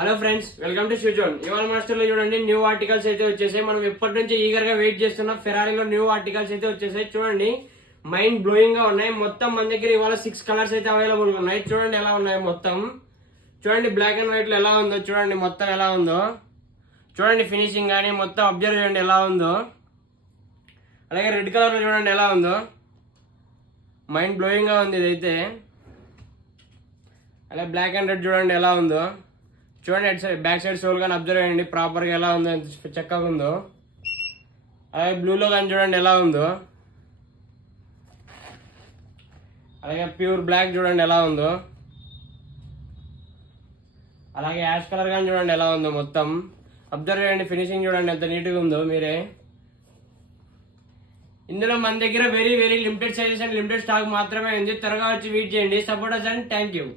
Hello friends, welcome to Shoe Zone. ఇవాళ మన స్టోర్లో చూడండి న్యూ ఆర్టికల్స్ అయితే వచ్చేసాయి. మనం ఎప్పటి నుంచి ఈగర్ గా వెయిట్ చేస్తున్న ఫెరారీలో న్యూ ఆర్టికల్స్ అయితే వచ్చేసాయి. చూడండి, మైండ్ బ్లోయింగ్ గా ఉన్నాయి. మొత్తం మన దగ్గర ఇవాళ 6 కలర్స్ అయితే అవైలబుల్ ఉన్నాయి. చూడండి ఎలా ఉన్నాయి మొత్తం. చూడండి బ్లాక్ అండ్ వైట్ లో ఎలా ఉందో, చూడండి మొత్తం ఎలా ఉందో. చూడండి ఫినిషింగ్ కానీ మొత్తం అబ్జర్వ్ చేయండి ఎలా ఉందో. అలాగే రెడ్ కలర్ లో చూడండి ఎలా ఉందో. మైండ్ బ్లోయింగ్ గా ఉంది ఇదైతే. అలాగే బ్లాక్ అండ్ రెడ్ చూడండి ఎలా ఉందో. చూడండి అటు సైడ్ బ్యాక్ సైడ్ సోల్ కానీ అబ్జర్వ్ చేయండి ప్రాపర్గా ఎలా ఉందో, ఎంత చక్కగా ఉందో. అలాగే బ్లూలో కానీ చూడండి ఎలా ఉందో. అలాగే ప్యూర్ బ్లాక్ చూడండి ఎలా ఉందో. అలాగే యాష్ కలర్ కానీ చూడండి ఎలా ఉందో. మొత్తం అబ్జర్వ్ చేయండి, ఫినిషింగ్ చూడండి ఎంత నీట్గా ఉందో మీరే. ఇందులో మన దగ్గర very limited sizes and limited stock మాత్రమే ఉంది. త్వరగా వచ్చి వెయిట్ చేయండి. Support us and thank you.